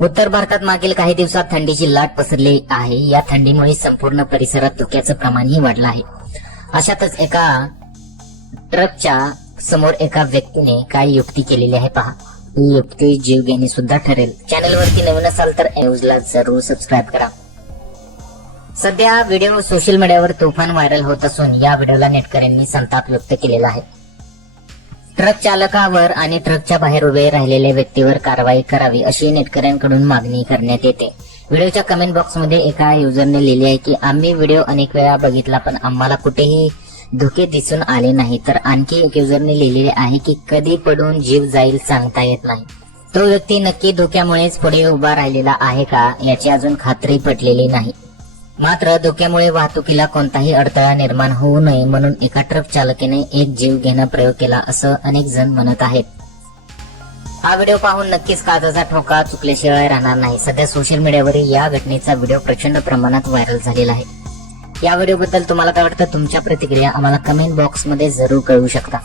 उत्तर भारतात मागील काही दिवसात थंडीची लाट पसरली आहे. या थंडीमुळे संपूर्ण परिसरात धुक्याचं प्रमाणही वाढलं आहे. अशातच एका ट्रकच्या समोर एका व्यक्तीने काय युक्ती केलेली आहे पहा. ही युक्ती जीवघेणी सुद्धा ठरेल. चॅनलवरती नवीन असाल तर न्यूजला जरूर सबस्क्राईब करा. सध्या व्हिडिओ सोशल मीडियावर तुफान व्हायरल होत असून या व्हिडिओला नेटकऱ्यांनी संताप व्यक्त केलेला आहे. ट्रक चालकावर आणि ट्रकच्या बाहेर उभे राहिलेल्या व्यक्तीवर कारवाई करावी अशी नेटकऱ्यांकडून मागणी करण्यात येते. व्हिडिओच्या कमेंट बॉक्समध्ये एका युजरने लिहिले आहे की आम्ही व्हिडिओ अनेक वेळा बघितला पण आम्हाला कुठेही धोके दिसून आले नाही. तर आणखी एक युजरने लिहिलेले आहे की कधी पडून जीव जाईल सांगता येत नाही. तो व्यक्ती नक्की धोक्यामुळेच पुढे उभा राहिलेला आहे का याची अजून खात्री पटलेली नाही. मात्र धोक्यामुळे वाहतुकीला कोणताही अडथळा निर्माण होऊ नये म्हणून एका ट्रक चालकाने एक जीव घेणं प्रयोग केला असं अनेक जण म्हणत आहेत. हा व्हिडिओ पाहून नक्कीच काळजाचा ठोका चुकल्याशिवाय राहणार नाही. सध्या सोशल मीडियावरील या घटनेचा व्हिडिओ प्रचंड प्रमाणात व्हायरल झालेला आहे. या व्हिडिओबद्दल तुम्हाला काय वाटतं? तुमच्या प्रतिक्रिया आम्हाला कमेंट बॉक्समध्ये जरूर कळवू शकता.